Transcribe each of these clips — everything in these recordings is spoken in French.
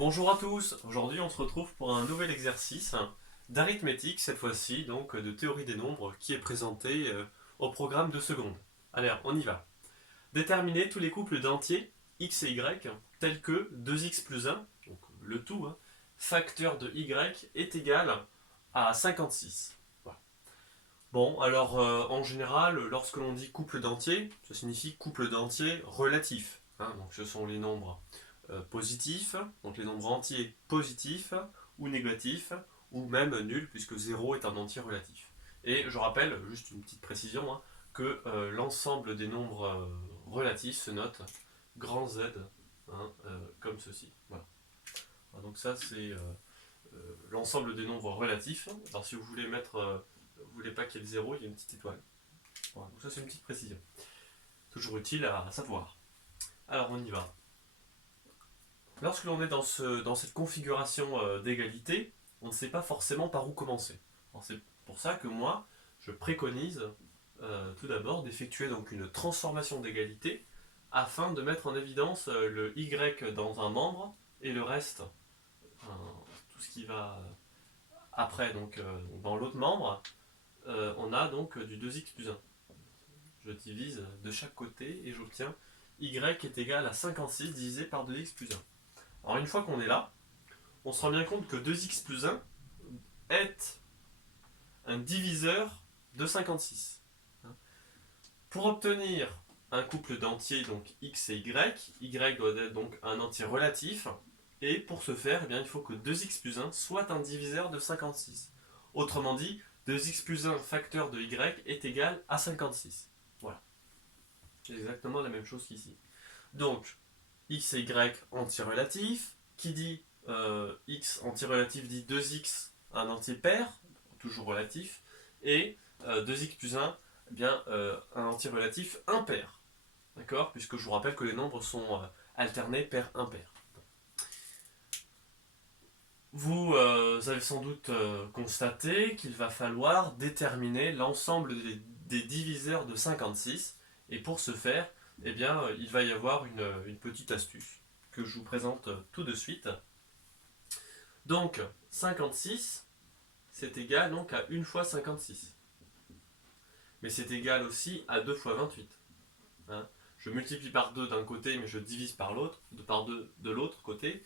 Bonjour à tous, aujourd'hui on se retrouve pour un nouvel exercice d'arithmétique, cette fois-ci donc de théorie des nombres qui est présenté au programme de seconde. Allez, on y va. Déterminer tous les couples d'entiers x et y tels que 2x plus 1, donc le tout, facteur de y est égal à 56. Voilà. Bon, alors en général, lorsque l'on dit couple d'entiers, ça signifie couple d'entiers relatif. Donc ce sont les nombres positifs, donc les nombres entiers positifs ou négatifs, ou même nuls, puisque 0 est un entier relatif. Et je rappelle, juste une petite précision, que l'ensemble des nombres relatifs se note grand Z, comme ceci. Voilà. Donc ça c'est l'ensemble des nombres relatifs. Alors si vous voulez mettre, vous voulez pas qu'il y ait de 0, il y a une petite étoile. Voilà, donc ça c'est une petite précision. Toujours utile à savoir. Alors on y va. Lorsque l'on est dans cette configuration d'égalité, on ne sait pas forcément par où commencer. C'est pour ça que moi, je préconise tout d'abord d'effectuer donc une transformation d'égalité afin de mettre en évidence le y dans un membre et le reste, tout ce qui va après, donc dans l'autre membre, on a donc du 2x plus 1. Je divise de chaque côté et j'obtiens y est égal à 56 divisé par 2x plus 1. Alors une fois qu'on est là, on se rend bien compte que 2x plus 1 est un diviseur de 56. Pour obtenir un couple d'entiers, donc x et y doit être donc un entier relatif, et pour ce faire, il faut que 2x plus 1 soit un diviseur de 56. Autrement dit, 2x plus 1 facteur de y est égal à 56. Voilà. C'est exactement la même chose qu'ici. Donc, x et y entier relatif, qui dit x entier relatif dit 2x un entier pair, toujours relatif, et 2x plus 1, un entier relatif impair. D'accord? Puisque je vous rappelle que les nombres sont alternés pair-impair. Vous avez sans doute constaté qu'il va falloir déterminer l'ensemble des diviseurs de 56, et pour ce faire, il va y avoir une petite astuce que je vous présente tout de suite. Donc 56, c'est égal donc à 1 fois 56. Mais c'est égal aussi à 2 fois 28. Je multiplie par 2 d'un côté, mais je divise par l'autre, par 2 de l'autre côté.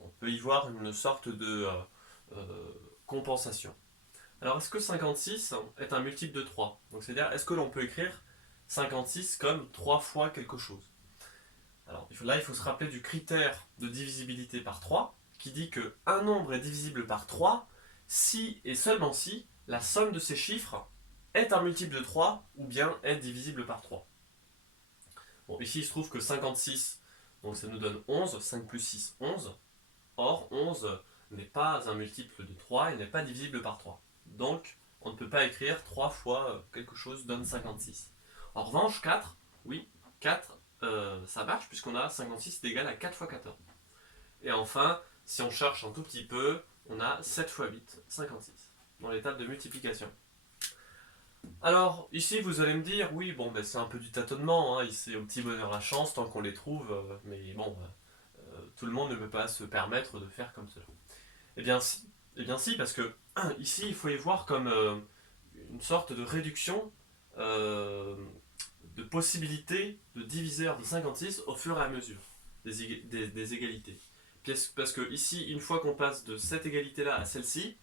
On peut y voir une sorte de compensation. Alors, est-ce que 56 est un multiple de 3? Donc, c'est-à-dire, est-ce que l'on peut écrire 56 comme 3 fois quelque chose? Alors, là, il faut se rappeler du critère de divisibilité par 3, qui dit qu'un nombre est divisible par 3 si et seulement si la somme de ces chiffres est un multiple de 3 ou bien est divisible par 3. Bon, ici, il se trouve que 56, donc ça nous donne 11, 5 plus 6, 11. Or, 11 n'est pas un multiple de 3 et n'est pas divisible par 3. Donc, on ne peut pas écrire 3 fois quelque chose donne 56. En revanche, 4, oui, 4, ça marche puisqu'on a 56 est égal à 4 fois 14. Et enfin, si on cherche un tout petit peu, on a 7 fois 8, 56, dans l'étape de multiplication. Alors, ici, vous allez me dire, oui, bon, c'est un peu du tâtonnement, c'est au petit bonheur la chance tant qu'on les trouve, mais bon, tout le monde ne peut pas se permettre de faire comme cela. Eh bien si, parce que ici, il faut y voir comme une sorte de réduction de possibilité de diviseur de 56 au fur et à mesure des égalités. Parce que ici, une fois qu'on passe de cette égalité-là à celle-ci,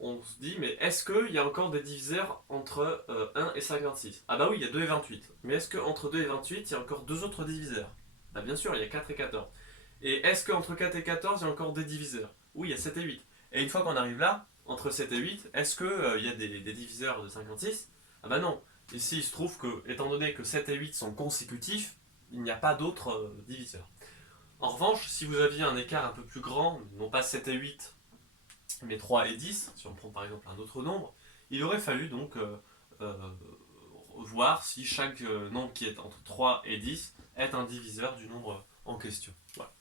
on se dit, mais est-ce qu'il y a encore des diviseurs entre 1 et 56? Ah bah oui, il y a 2 et 28. Mais est-ce qu'entre 2 et 28, il y a encore deux autres diviseurs? Bah bien sûr, il y a 4 et 14. Et est-ce qu'entre 4 et 14, il y a encore des diviseurs? Oui, il y a 7 et 8. Et une fois qu'on arrive là, entre 7 et 8, est-ce qu'il y a des diviseurs de 56? Ah bah non. Ici, il se trouve que, étant donné que 7 et 8 sont consécutifs, il n'y a pas d'autres diviseurs. En revanche, si vous aviez un écart un peu plus grand, non pas 7 et 8, mais 3 et 10, si on prend par exemple un autre nombre, il aurait fallu donc voir si chaque nombre qui est entre 3 et 10 est un diviseur du nombre en question. Voilà.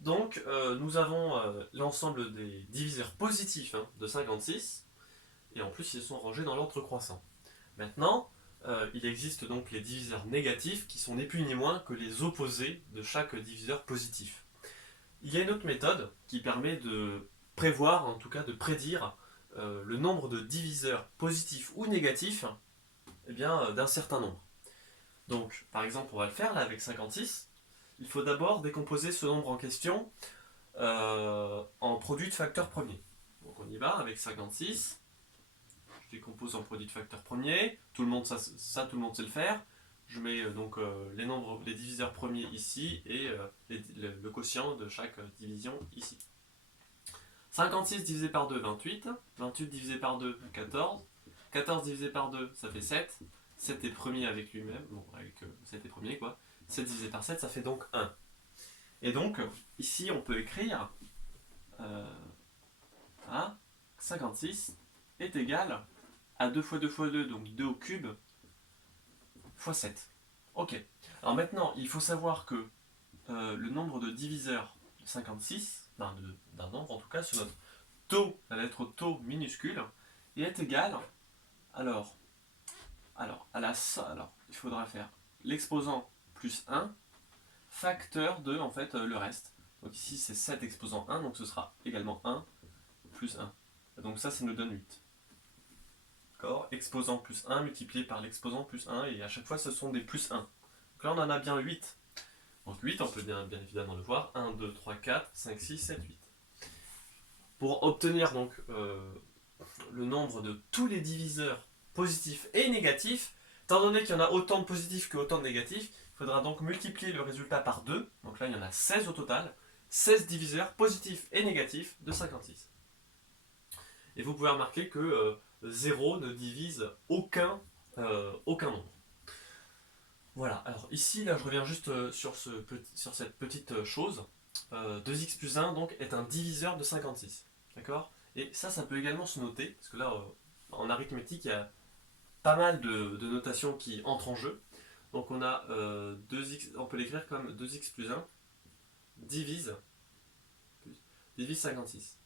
Donc nous avons l'ensemble des diviseurs positifs de 56, et en plus ils sont rangés dans l'ordre croissant. Maintenant, il existe donc les diviseurs négatifs qui sont ni plus ni moins que les opposés de chaque diviseur positif. Il y a une autre méthode qui permet de prévoir, en tout cas de prédire le nombre de diviseurs positifs ou négatifs eh bien, d'un certain nombre. Donc, par exemple, on va le faire là avec 56. Il faut d'abord décomposer ce nombre en question en produit de facteurs premiers. Donc on y va avec 56. Je décompose en produit de facteurs premiers. Tout le monde, tout le monde sait le faire. Je mets donc les diviseurs premiers ici et le quotient de chaque division ici. 56 divisé par 2, 28. 28 divisé par 2, 14. 14 divisé par 2, ça fait 7. 7 est premier avec lui-même. Bon, avec 7 est premier quoi. 7 divisé par 7, ça fait donc 1. Et donc, ici, on peut écrire 56 est égal à 2 fois 2 fois 2, donc 2 au cube, fois 7. Ok. Alors maintenant, il faut savoir que le nombre de diviseurs de 56, d'un nombre en tout cas, sur notre taux, la lettre taux minuscule, est égal, alors, il faudra faire l'exposant plus 1, facteur de, en fait, le reste. Donc ici, c'est 7 exposant 1, donc ce sera également 1 plus 1. Donc ça nous donne 8. D'accord. Exposant plus 1 multiplié par l'exposant plus 1, et à chaque fois, ce sont des plus 1. Donc là, on en a bien 8. Donc 8, on peut bien évidemment le voir. 1, 2, 3, 4, 5, 6, 7, 8. Pour obtenir donc le nombre de tous les diviseurs positifs et négatifs, étant donné qu'il y en a autant de positifs que autant de négatifs, il faudra donc multiplier le résultat par 2. Donc là, il y en a 16 au total. 16 diviseurs positifs et négatifs de 56. Et vous pouvez remarquer que 0 ne divise aucun nombre. Voilà, alors ici, là, je reviens juste sur cette petite chose. 2x plus 1 donc, est un diviseur de 56. D'accord. Et ça peut également se noter, parce que là, en arithmétique, il y a pas mal de notations qui entrent en jeu. Donc on a 2x, on peut l'écrire comme 2x plus 1 divise 56.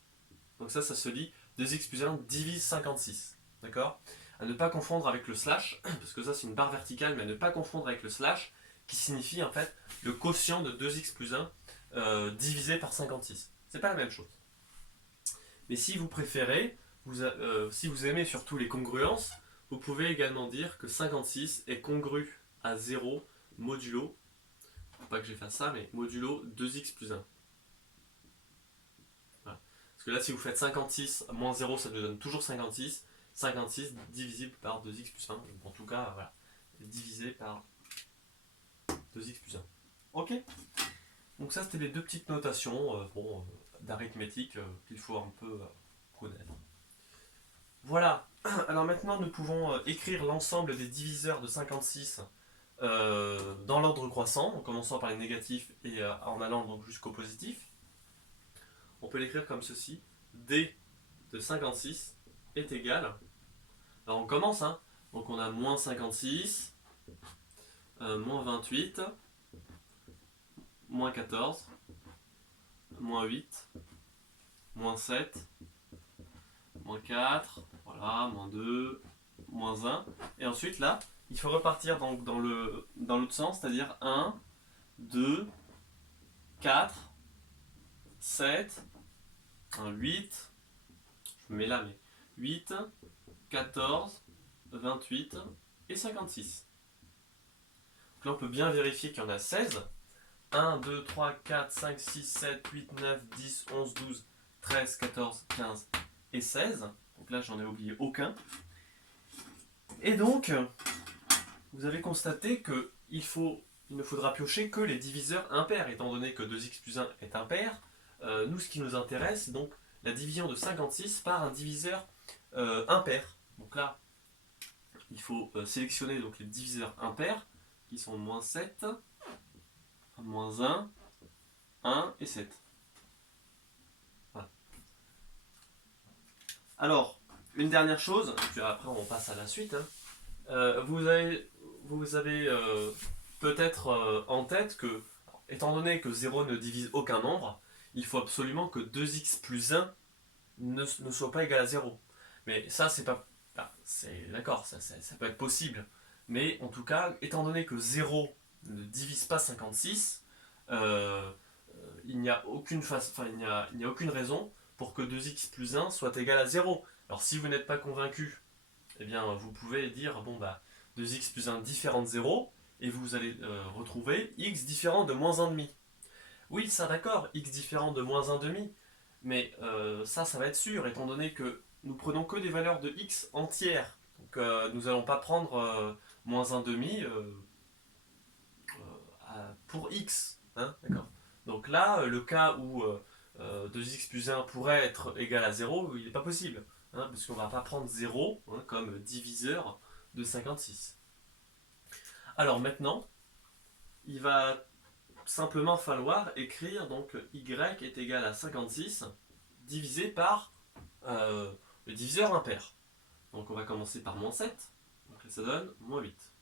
Donc ça se lit 2x plus 1 divise 56. D'accord. À ne pas confondre avec le slash, parce que ça c'est une barre verticale, mais à ne pas confondre avec le slash, qui signifie en fait le quotient de 2x plus 1 divisé par 56. C'est pas la même chose. Mais si vous préférez, si vous aimez surtout les congruences, vous pouvez également dire que 56 est congru à 0 modulo, faut pas que je fasse ça, mais modulo 2x plus 1. Voilà. Parce que là, si vous faites 56 moins 0, ça nous donne toujours 56. 56 divisible par 2x plus 1. Donc en tout cas, voilà, divisé par 2x plus 1. Ok. Donc ça, c'était les deux petites notations d'arithmétique qu'il faut un peu connaître. Voilà. Alors maintenant, nous pouvons écrire l'ensemble des diviseurs de 56 dans l'ordre croissant, en commençant par les négatifs et en allant donc jusqu'au positif. On peut l'écrire comme ceci. D de 56 est égal. Alors on commence, hein. Donc on a moins 56, moins 28, moins 14, moins 8, moins 7, moins 4, voilà, moins 2, moins 1. Et ensuite là, il faut repartir donc dans l'autre sens, c'est-à-dire 1, 2, 4, 7, 8, je me mets là, mais 8, 14, 28 et 56. Donc là, on peut bien vérifier qu'il y en a 16. 1, 2, 3, 4, 5, 6, 7, 8, 9, 10, 11, 12, 13, 14, 15 et 16. Donc là, j'en ai oublié aucun. Et donc, vous avez constaté qu'il ne faudra piocher que les diviseurs impairs, étant donné que 2x plus 1 est impair. Nous, ce qui nous intéresse, c'est donc la division de 56 par un diviseur impair. Donc là, il faut sélectionner donc les diviseurs impairs, qui sont moins 7, moins 1, 1 et 7. Voilà. Alors, une dernière chose, puis après on passe à la suite. Vous avez peut-être en tête que, étant donné que 0 ne divise aucun nombre, il faut absolument que 2x plus 1 ne soit pas égal à 0. Mais ça, c'est pas... D'accord, ça peut être possible. Mais en tout cas, étant donné que 0 ne divise pas 56, il il n'y a aucune il n'y a aucune raison pour que 2x plus 1 soit égal à 0. Alors si vous n'êtes pas convaincu, eh bien vous pouvez dire bon bah 2x plus 1 différent de 0 et vous allez retrouver x différent de moins 1,5. Oui, ça d'accord, x différent de moins 1,5, mais ça va être sûr étant donné que nous prenons que des valeurs de x entières. Donc nous n'allons pas prendre moins 1,5 pour x. Hein, d'accord. Donc là, le cas où 2x plus 1 pourrait être égal à 0, il n'est pas possible. Hein, parce qu'on ne va pas prendre 0 hein, comme diviseur de 56. Alors maintenant, il va simplement falloir écrire donc y est égal à 56 divisé par le diviseur impair. Donc on va commencer par moins 7, donc là ça donne moins 8.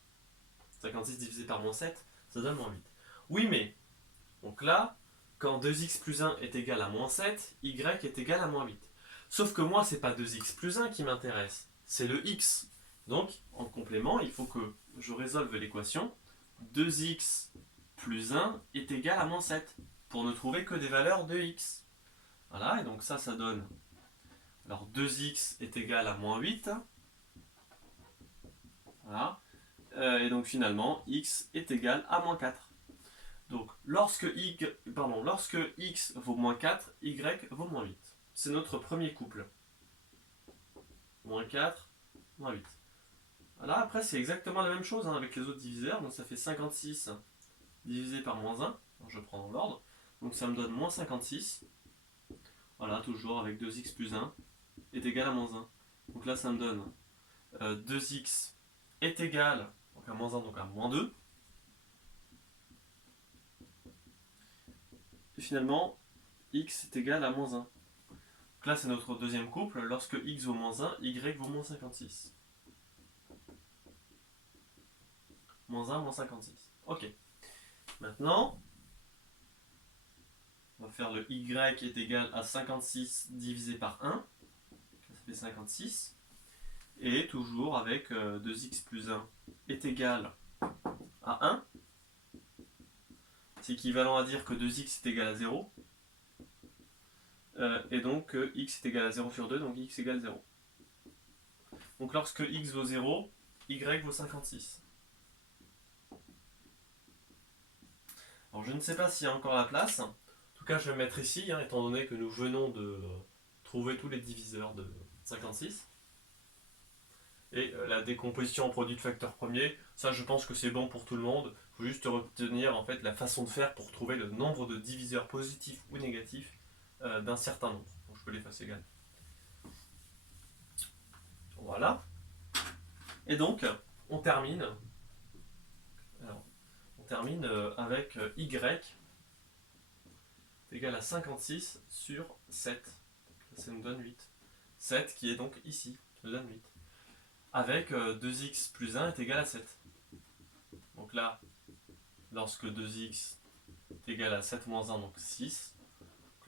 56 divisé par moins 7, ça donne moins 8. Oui mais, donc là, quand 2x plus 1 est égal à moins 7, y est égal à moins 8. Sauf que moi, c'est pas 2x plus 1 qui m'intéresse, c'est le x. Donc, en complément, il faut que je résolve l'équation 2x plus 1 est égal à moins 7, pour ne trouver que des valeurs de x. Voilà, et donc ça donne... Alors 2x est égal à moins 8. Voilà. Et donc finalement, x est égal à moins 4. Donc lorsque x vaut moins 4, y vaut moins 8. C'est notre premier couple. Moins 4, moins 8. Voilà, après c'est exactement la même chose hein, avec les autres diviseurs. Donc ça fait 56 divisé par moins 1. Alors, je prends dans l'ordre. Donc ça me donne moins 56. Voilà, toujours avec 2x plus 1 est égal à moins 1. Donc là ça me donne 2x est égal donc à moins 1, donc à moins 2. Et finalement, x est égal à moins 1. Donc là, c'est notre deuxième couple. Lorsque x vaut moins 1, y vaut moins 56. Moins 1, moins 56. Ok. Maintenant, on va faire le y est égal à 56 divisé par 1. Ça fait 56. Et toujours avec 2x plus 1 est égal à 1. C'est équivalent à dire que 2x est égal à 0. Et donc x est égal à 0 sur 2, donc x égale 0. Donc lorsque x vaut 0, y vaut 56. Alors je ne sais pas s'il y a encore la place. En tout cas, je vais mettre ici, hein, étant donné que nous venons de trouver tous les diviseurs de 56. Et la décomposition en produit de facteurs premiers, ça je pense que c'est bon pour tout le monde. Il faut juste retenir en fait la façon de faire pour trouver le nombre de diviseurs positifs ou négatifs d'un certain nombre. Donc je peux l'effacer également. Voilà. Et donc, on termine. Alors, on termine avec y égal à 56 sur 7. Ça nous donne 8. 7 qui est donc ici, qui nous donne 8. Avec 2x plus 1 est égal à 7. Donc là, lorsque 2x est égal à 7 moins 1, donc 6.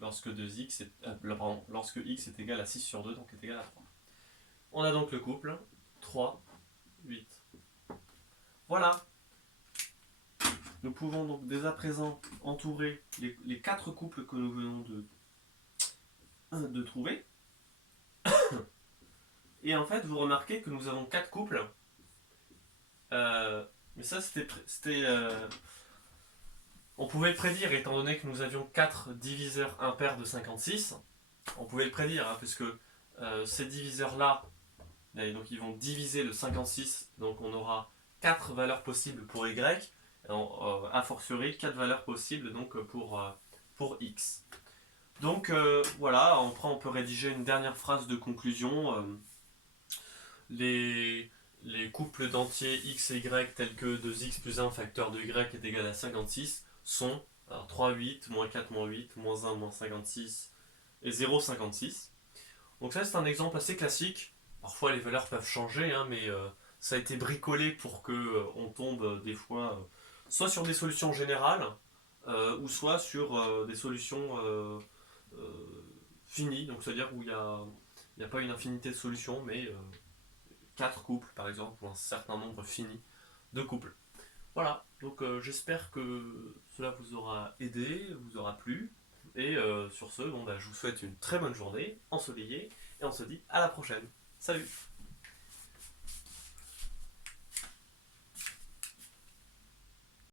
Lorsque, lorsque x est égal à 6 sur 2, donc est égal à 3. On a donc le couple 3, 8. Voilà. Nous pouvons donc dès à présent entourer les 4 couples que nous venons de trouver. Et en fait, vous remarquez que nous avons 4 couples. Mais ça, c'était on pouvait le prédire, étant donné que nous avions 4 diviseurs impairs de 56. On pouvait le prédire, hein, puisque ces diviseurs-là, donc ils vont diviser le 56. Donc on aura 4 valeurs possibles pour y. A fortiori 4 valeurs possibles donc, pour x. Donc voilà, après on peut rédiger une dernière phrase de conclusion. Les couples d'entiers x et y tels que 2x plus 1 facteur de y est égal à 56 sont alors 3, 8, moins 4, moins 8, moins 1, moins 56 et 0, 56. Donc ça c'est un exemple assez classique. Parfois les valeurs peuvent changer, hein, mais ça a été bricolé pour qu'on tombe des fois soit sur des solutions générales ou soit sur des solutions finies, donc c'est-à-dire où il n'y a pas une infinité de solutions, mais 4 couples par exemple, ou un certain nombre fini de couples. Voilà, donc j'espère que cela vous aura aidé, vous aura plu. Et sur ce, bon, bah, je vous souhaite une très bonne journée, ensoleillée, et on se dit à la prochaine. Salut!